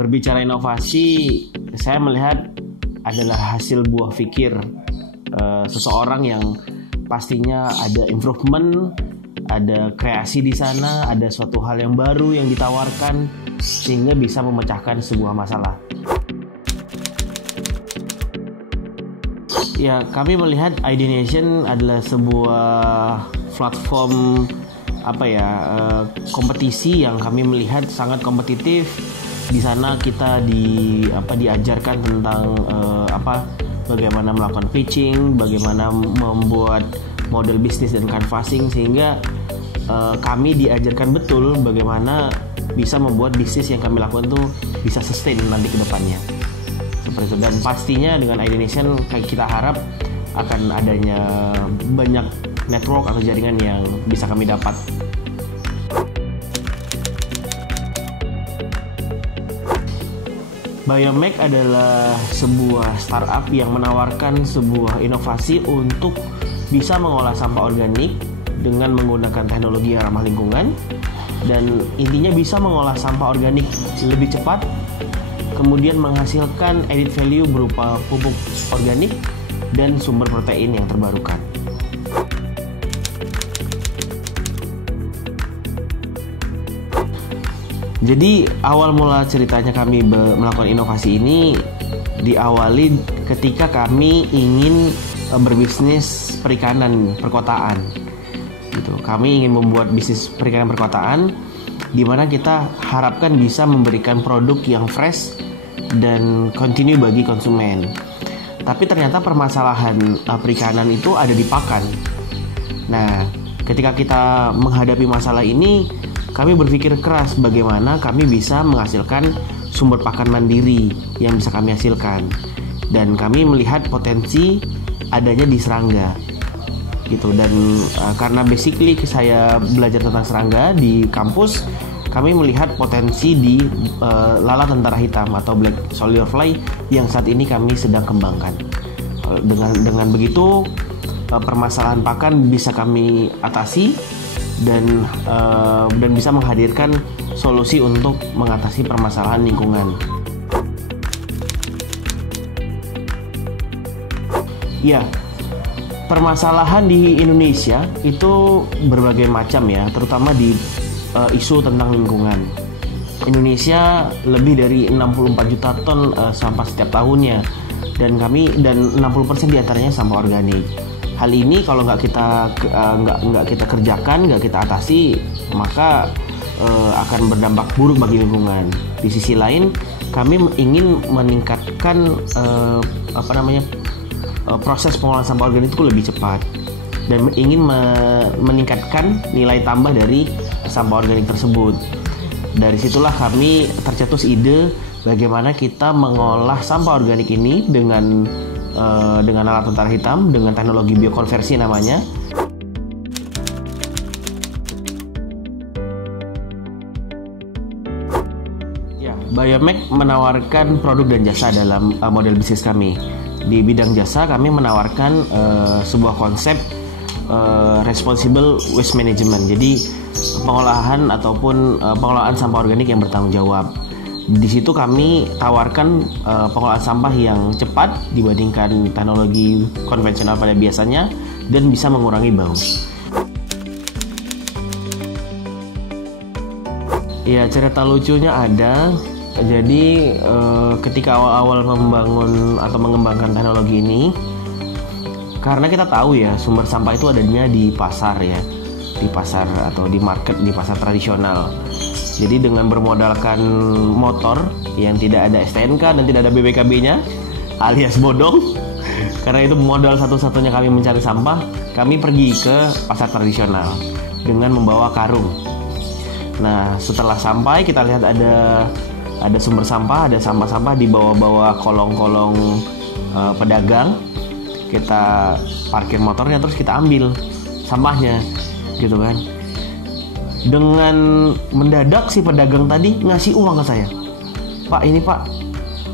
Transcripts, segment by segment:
Berbicara inovasi, saya melihat adalah hasil buah pikir seseorang yang pastinya ada improvement, ada kreasi di sana, ada suatu hal yang baru yang ditawarkan sehingga bisa memecahkan sebuah masalah. Ya, kami melihat Ideation adalah sebuah platform kompetisi yang kami melihat sangat kompetitif. Di sana kita diajarkan tentang bagaimana melakukan pitching, bagaimana membuat model bisnis dan canvassing, sehingga kami diajarkan betul bagaimana bisa membuat bisnis yang kami lakukan itu bisa sustain nanti ke depannya. Seperti itu. Dan pastinya dengan Ideation kita harap akan adanya banyak network atau jaringan yang bisa kami dapat. Biomek adalah sebuah startup yang menawarkan sebuah inovasi untuk bisa mengolah sampah organik dengan menggunakan teknologi yang ramah lingkungan, dan intinya bisa mengolah sampah organik lebih cepat, kemudian menghasilkan added value berupa pupuk organik dan sumber protein yang terbarukan. Jadi awal mula ceritanya kami melakukan inovasi ini diawali ketika kami ingin berbisnis perikanan perkotaan. Gitu. Kami ingin membuat bisnis perikanan perkotaan di mana kita harapkan bisa memberikan produk yang fresh dan continue bagi konsumen. Tapi ternyata permasalahan perikanan itu ada di pakan. Nah, ketika kita menghadapi masalah ini, kami berpikir keras bagaimana kami bisa menghasilkan sumber pakan mandiri yang bisa kami hasilkan. Dan kami melihat potensi adanya di serangga. Gitu. Dan karena basically saya belajar tentang serangga di kampus, kami melihat potensi di lalat tentara hitam atau black soldier fly yang saat ini kami sedang kembangkan. Dengan begitu permasalahan pakan bisa kami atasi dan bisa menghadirkan solusi untuk mengatasi permasalahan lingkungan. Ya, permasalahan di Indonesia itu berbagai macam ya, terutama di isu tentang lingkungan. Indonesia lebih dari 64 juta ton sampah setiap tahunnya, dan 60% diantaranya sampah organik. Hal ini kalau nggak kita kerjakan, nggak kita atasi, maka akan berdampak buruk bagi lingkungan. Di sisi lain, kami ingin meningkatkan proses pengolahan sampah organik itu lebih cepat dan ingin meningkatkan nilai tambah dari sampah organik tersebut. Dari situlah kami tercetus ide bagaimana kita mengolah sampah organik ini dengan alat tentara hitam dengan teknologi biokonversi namanya. Ya, Biomek menawarkan produk dan jasa dalam model bisnis kami. Di bidang jasa kami menawarkan sebuah konsep responsible waste management. Jadi pengolahan sampah organik yang bertanggung jawab. Di situ kami tawarkan pengolahan sampah yang cepat dibandingkan teknologi konvensional pada biasanya dan bisa mengurangi bau. Ya, cerita lucunya ada. Jadi ketika awal-awal membangun atau mengembangkan teknologi ini, karena kita tahu ya sumber sampah itu adanya di pasar ya, di pasar atau di market, di pasar tradisional. Jadi dengan bermodalkan motor yang tidak ada STNK dan tidak ada BPKB-nya alias bodong, karena itu modal satu-satunya kami mencari sampah, kami pergi ke pasar tradisional dengan membawa karung. Nah, setelah sampai kita lihat ada sumber sampah, ada sampah-sampah di bawah-bawah kolong-kolong pedagang. Kita parkir motornya terus kita ambil sampahnya, gitu kan. Dengan mendadak si pedagang tadi ngasih uang ke saya. Pak, ini Pak.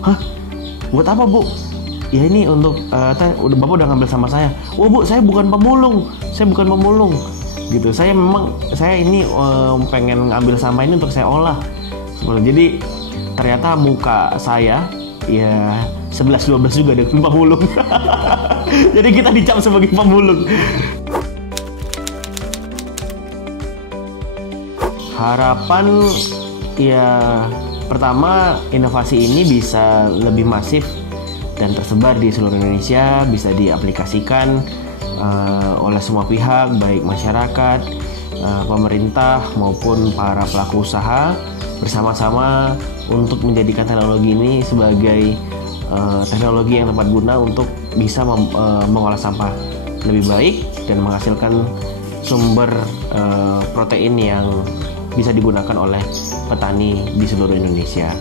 Hah? Buat apa, Bu? Ya ini untuk Bapak udah ngambil sama saya. Oh Bu, saya bukan pemulung. Gitu. Saya ini pengen ngambil sampah ini untuk saya olah. Jadi ternyata muka saya ya 11-12 juga dengan pemulung. Jadi kita dicap sebagai pemulung. Harapan ya pertama, inovasi ini bisa lebih masif dan tersebar di seluruh Indonesia, bisa diaplikasikan oleh semua pihak, baik masyarakat, pemerintah maupun para pelaku usaha bersama-sama untuk menjadikan teknologi ini sebagai teknologi yang tepat guna untuk bisa mengolah sampah lebih baik dan menghasilkan sumber protein yang bisa digunakan oleh petani di seluruh Indonesia.